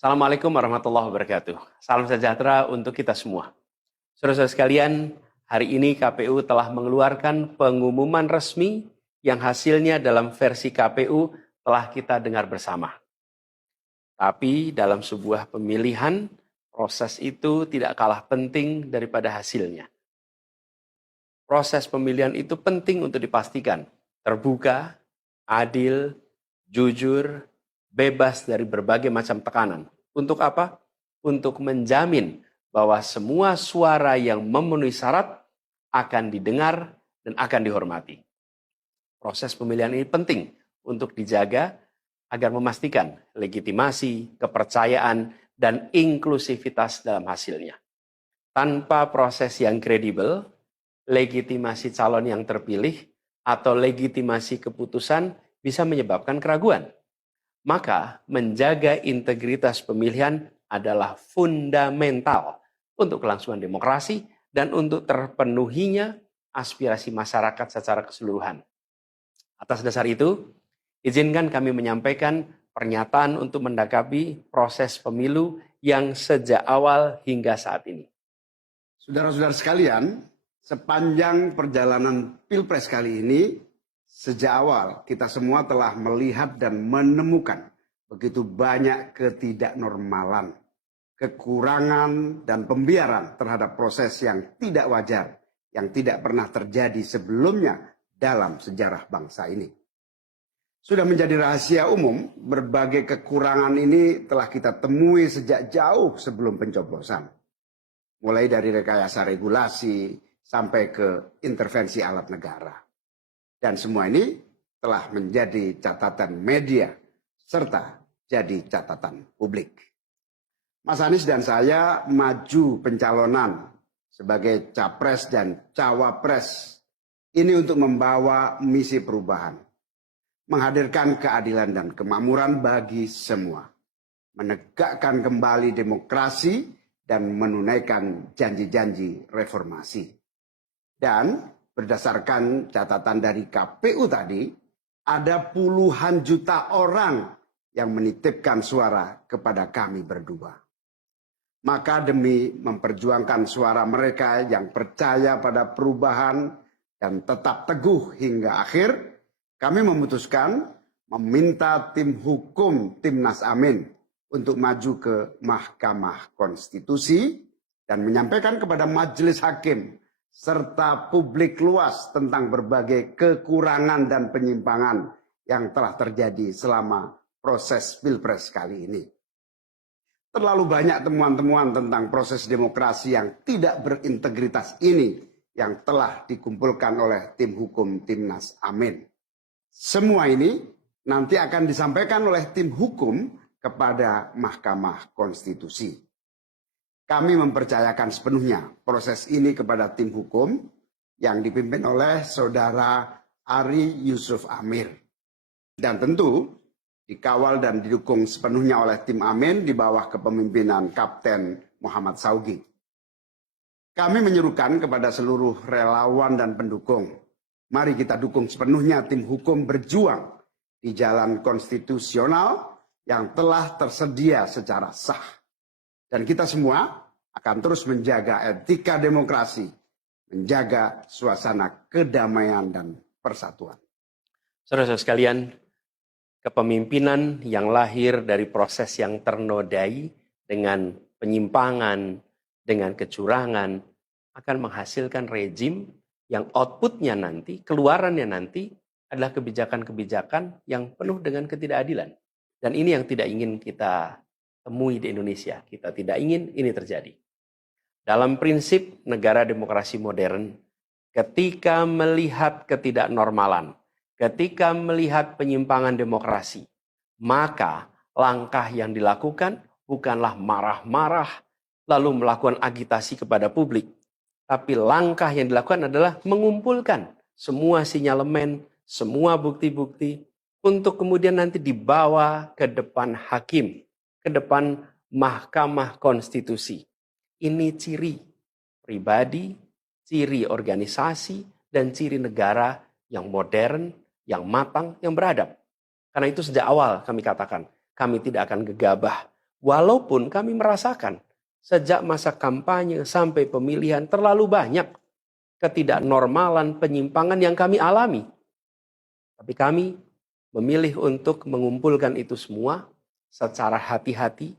Assalamualaikum warahmatullahi wabarakatuh. Salam sejahtera untuk kita semua. Saudara-saudara sekalian, hari ini KPU telah mengeluarkan pengumuman resmi yang hasilnya dalam versi KPU telah kita dengar bersama. Tapi dalam sebuah pemilihan, proses itu tidak kalah penting daripada hasilnya. Proses pemilihan itu penting untuk dipastikan terbuka, adil, jujur, bebas dari berbagai macam tekanan. Untuk apa? Untuk menjamin bahwa semua suara yang memenuhi syarat akan didengar dan akan dihormati. Proses pemilihan ini penting untuk dijaga agar memastikan legitimasi, kepercayaan, dan inklusivitas dalam hasilnya. Tanpa proses yang kredibel, legitimasi calon yang terpilih atau legitimasi keputusan bisa menyebabkan keraguan. Maka menjaga integritas pemilihan adalah fundamental untuk kelangsungan demokrasi dan untuk terpenuhinya aspirasi masyarakat secara keseluruhan. Atas dasar itu, izinkan kami menyampaikan pernyataan untuk mendakapi proses pemilu yang sejak awal hingga saat ini. Saudara-saudara sekalian, sepanjang perjalanan Pilpres kali ini, sejak awal kita semua telah melihat dan menemukan begitu banyak ketidaknormalan, kekurangan dan pembiaran terhadap proses yang tidak wajar, yang tidak pernah terjadi sebelumnya dalam sejarah bangsa ini. Sudah menjadi rahasia umum, berbagai kekurangan ini telah kita temui sejak jauh sebelum pencoblosan. Mulai dari rekayasa regulasi sampai ke intervensi alat negara. Dan semua ini telah menjadi catatan media serta jadi catatan publik. Mas Anies dan saya maju pencalonan sebagai capres dan cawapres ini untuk membawa misi perubahan. Menghadirkan keadilan dan kemakmuran bagi semua. Menegakkan kembali demokrasi dan menunaikan janji-janji reformasi. Dan berdasarkan catatan dari KPU tadi, ada puluhan juta orang yang menitipkan suara kepada kami berdua. Maka demi memperjuangkan suara mereka yang percaya pada perubahan dan tetap teguh hingga akhir, kami memutuskan meminta tim hukum Timnas Amin untuk maju ke Mahkamah Konstitusi dan menyampaikan kepada majelis hakim serta publik luas tentang berbagai kekurangan dan penyimpangan yang telah terjadi selama proses Pilpres kali ini. Terlalu banyak temuan-temuan tentang proses demokrasi yang tidak berintegritas ini yang telah dikumpulkan oleh tim hukum Timnas Amin. Semua ini nanti akan disampaikan oleh tim hukum kepada Mahkamah Konstitusi. Kami mempercayakan sepenuhnya proses ini kepada tim hukum yang dipimpin oleh Saudara Ari Yusuf Amir. Dan tentu dikawal dan didukung sepenuhnya oleh tim Amin di bawah kepemimpinan Kapten Muhammad Saugi. Kami menyerukan kepada seluruh relawan dan pendukung, mari kita dukung sepenuhnya tim hukum berjuang di jalan konstitusional yang telah tersedia secara sah. Dan kita semua akan terus menjaga etika demokrasi, menjaga suasana kedamaian dan persatuan. Saudara-saudara sekalian, kepemimpinan yang lahir dari proses yang ternodai dengan penyimpangan, dengan kecurangan, akan menghasilkan rejim yang outputnya nanti, keluarannya nanti adalah kebijakan-kebijakan yang penuh dengan ketidakadilan. Dan ini yang tidak ingin kita temui di Indonesia. Kita tidak ingin ini terjadi. Dalam prinsip negara demokrasi modern, ketika melihat ketidaknormalan, ketika melihat penyimpangan demokrasi, maka langkah yang dilakukan bukanlah marah-marah lalu melakukan agitasi kepada publik. Tapi langkah yang dilakukan adalah mengumpulkan semua sinyalemen, semua bukti-bukti untuk kemudian nanti dibawa ke depan hakim, ke depan Mahkamah Konstitusi. Ini ciri pribadi, ciri organisasi, dan ciri negara yang modern, yang matang, yang beradab. Karena itu sejak awal kami katakan, kami tidak akan gegabah Walaupun kami merasakan sejak masa kampanye sampai pemilihan terlalu banyak ketidaknormalan, penyimpangan yang kami alami. Tapi kami memilih untuk mengumpulkan itu semua secara hati-hati